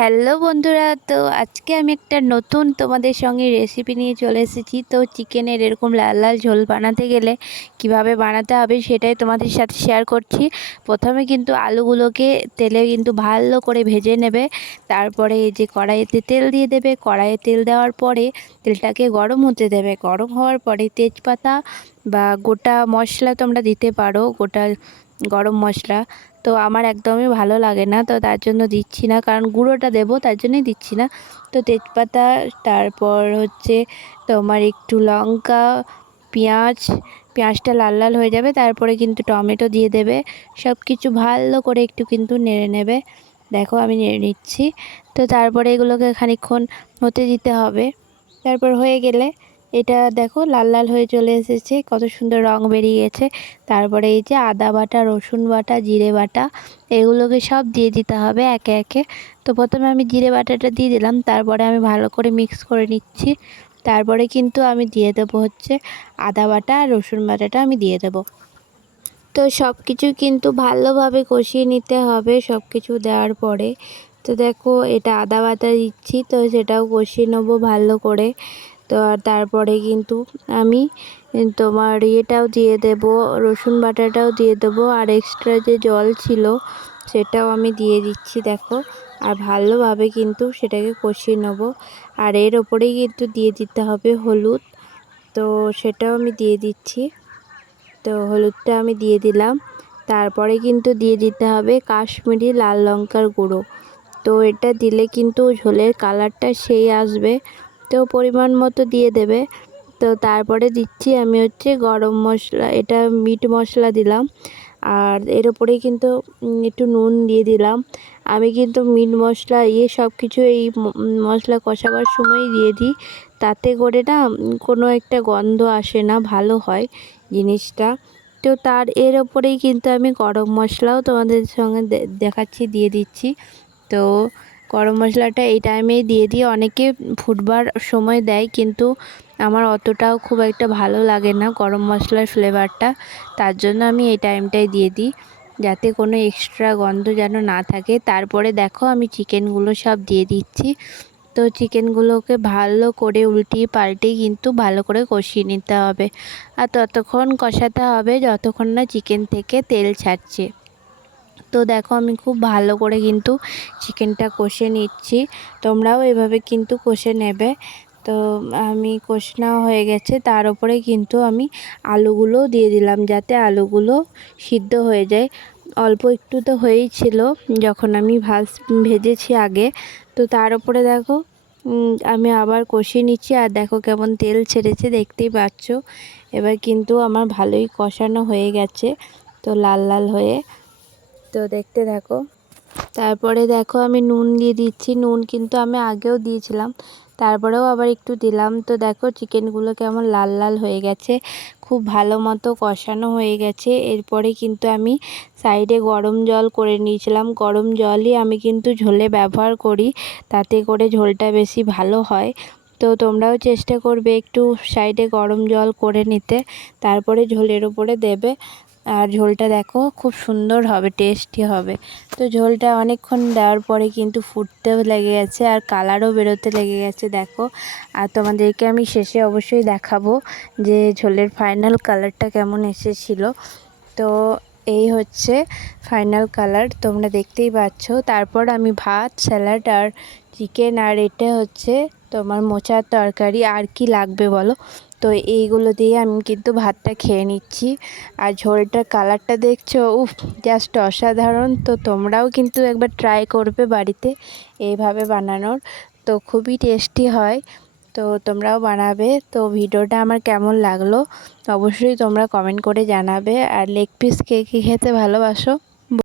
Hello বন্ধুরা, তো আজকে আমি একটা নতুন তোমাদের সঙ্গে রেসিপি নিয়ে চলে এসেছি। তো চিকেনের এরকম লাল লাল ঝোল বানাতে গেলে কিভাবে বানাতে হবে সেটাই তোমাদের সাথে শেয়ার করছি। প্রথমে কিন্তু আলুগুলোকে তেলে কিন্তু ভালো করে ভেজে নেবে। তারপরে এই যে কড়াইতে তেল দিয়ে দেবে। কড়াইয়ে তেল দেওয়ার পরে তেলটাকে গরম হতে দেবে। গরম হওয়ার পরে তেজপাতা বা গোটা মশলা তোমরা দিতে পারো, গোটা গরম মশলা। তো আমার একদমই ভালো লাগে না, তো তার জন্য দিচ্ছি না, কারণ গুঁড়োটা দেবো তার জন্যই দিচ্ছি না। তো তেজপাতা, তারপর হচ্ছে তোমার একটু লঙ্কা, পেঁয়াজটা লাল লাল হয়ে যাবে, তারপরে কিন্তু টমেটো দিয়ে দেবে। সব কিছু ভালো করে একটু কিন্তু নেড়ে নেবে। দেখো আমি নেড়ে নিচ্ছি। তো তারপরে এগুলোকে খানিকক্ষণ হতে দিতে হবে। তারপর হয়ে গেলে এটা দেখো লাল লাল হয়ে চলে এসেছে, কত সুন্দর রং বেরিয়ে গেছে। তারপরে এই যে আদা বাটা, রসুন বাটা, জিরে বাটা, এগুলোকে সব দিয়ে দিতে হবে একে একে। তো প্রথমে আমি জিরে বাটাটা দিয়ে দিলাম, তারপরে আমি ভালো করে মিক্স করে নিচ্ছি। তারপরে কিন্তু আমি দিয়ে দেবো হচ্ছে আদা বাটা আর রসুন বাটাটা আমি দিয়ে দেবো। তো সব কিছু কিন্তু ভালোভাবে কষিয়ে নিতে হবে সব কিছু দেওয়ার পরে। তো দেখো এটা আদা বাটা দিচ্ছি, তো সেটাও কষিয়ে নেবো ভালো করে। তো আর তারপরে কিন্তু আমি তোমার ইয়েটাও দিয়ে দেব, রসুন বাটাটাও দিয়ে দেবো, আর এক্সট্রা যে জল ছিল সেটাও আমি দিয়ে দিচ্ছি দেখো। আর ভালোভাবে কিন্তু সেটাকে কষিয়ে নেব। আর এর ওপরেই কিন্তু দিয়ে দিতে হবে হলুদ, তো সেটাও আমি দিয়ে দিচ্ছি। তো হলুদটা আমি দিয়ে দিলাম। তারপরে কিন্তু দিয়ে দিতে হবে কাশ্মীরি লাল লঙ্কার গুঁড়ো। তো এটা দিলে কিন্তু ঝোলের কালারটা সেই আসবে, তো পরিমাণ মতো দিয়ে দেবে। তো তারপরে দিচ্ছি আমি হচ্ছে গরম মশলা, এটা মিট মশলা দিলাম। আর এর ওপরে কিন্তু একটু নুন দিয়ে দিলাম। আমি কিন্তু মিট মশলা সব কিছু এই মশলা কষাবার সময় দিয়ে দিই, তাতে করে না কোনো একটা গন্ধ আসে না, ভালো হয় জিনিসটা। তো তার এর ওপরেই কিন্তু আমি গরম মশলাও তোমাদের সঙ্গে দেখাচ্ছি, দিয়ে দিচ্ছি। তো গরম মশলাটা এই টাইমেই দিয়ে দিই। অনেকে ফুটবার সময় দেয়, কিন্তু আমার অতটাও খুব একটা ভালো লাগে না গরম মশলার ফ্লেভারটা, তার জন্য আমি এই টাইমটাই দিয়ে দিই, যাতে কোনো এক্সট্রা গন্ধ যেন না থাকে। তারপরে দেখো আমি চিকেনগুলো সব দিয়ে দিচ্ছি। তো চিকেনগুলোকে ভালো করে উল্টিয়ে পাল্টে কিন্তু ভালো করে কষিয়ে নিতে হবে। আর ততক্ষণ কষাতে হবে যতক্ষণ না চিকেন থেকে তেল ছাড়ছে। তো দেখো আমি খুব ভালো করে কিন্তু চিকেনটা কষে নিচ্ছি, তোমরাও এভাবে কিন্তু কষে নেবে। তো আমি কষানো হয়ে গেছে, তার উপরে কিন্তু আমি আলুগুলোও দিয়ে দিলাম, যাতে আলুগুলো সিদ্ধ হয়ে যায়। অল্প একটু তো হয়েই ছিল যখন আমি ভেজেছি আগে। তো তার উপরে দেখো আমি আবার কষিয়ে নিচ্ছি। আর দেখো কেমন তেল ছেড়েছে, দেখতেই পাচ্ছ। এবার কিন্তু আমার ভালোই কষানো হয়ে গেছে, তো লাল লাল হয়ে। তো দেখতে থাকো। তারপরে দেখো আমি নুন দিয়ে দিচ্ছি। নুন কিন্তু আমি আগেও দিয়েছিলাম, তারপরেও আবার একটু দিলাম। তো দেখো চিকেনগুলো কেমন লাল লাল হয়ে গেছে, খুব ভালো মতো কষানো হয়ে গেছে। এরপরে কিন্তু আমি সাইডে গরম জল করে নিয়েছিলাম। গরম জলই আমি কিন্তু ঝোলে ব্যবহার করি, তাতে করে ঝোলটা বেশি ভালো হয়। তো তোমরাও চেষ্টা করবে একটু সাইডে গরম জল করে নিতে, তারপরে ঝোলের উপরে দেবে। আর ঝোলটা দেখো খুব সুন্দর হবে, টেস্টি হবে। তো ঝোলটা অনেকক্ষণ দেওয়ার পরে কিন্তু ফুটতেও লেগে গেছে, আর কালারও বেরোতে লেগে গেছে দেখো। আর তোমাদেরকে আমি শেষে অবশ্যই দেখাবো যে ঝোলের ফাইনাল কালারটা কেমন এসেছিলো। তো এই হচ্ছে ফাইনাল কালার, তোমরা দেখতেই পাচ্ছ। তারপর আমি ভাত, স্যালাড আর চিকেন, আর এটা হচ্ছে তোমার মোচার তরকারি, আর কি লাগবে বলো। তো এইগুলো দিয়ে আমি কিন্তু ভাতটা খেয়ে নিচ্ছি। আর ঝোলটার কালারটা দেখছো, উফ, জাস্ট অসাধারণ। তো তোমরাও কিন্তু একবার ট্রাই করবে বাড়িতে এইভাবে বানানোর, তো খুবই টেস্টি হয়। তো তোমরাও বানাবে। তো ভিডিওটা আমার কেমন লাগলো অবশ্যই তোমরা কমেন্ট করে জানাবে। আর লেগ পিস কে কী খেতে ভালোবাসো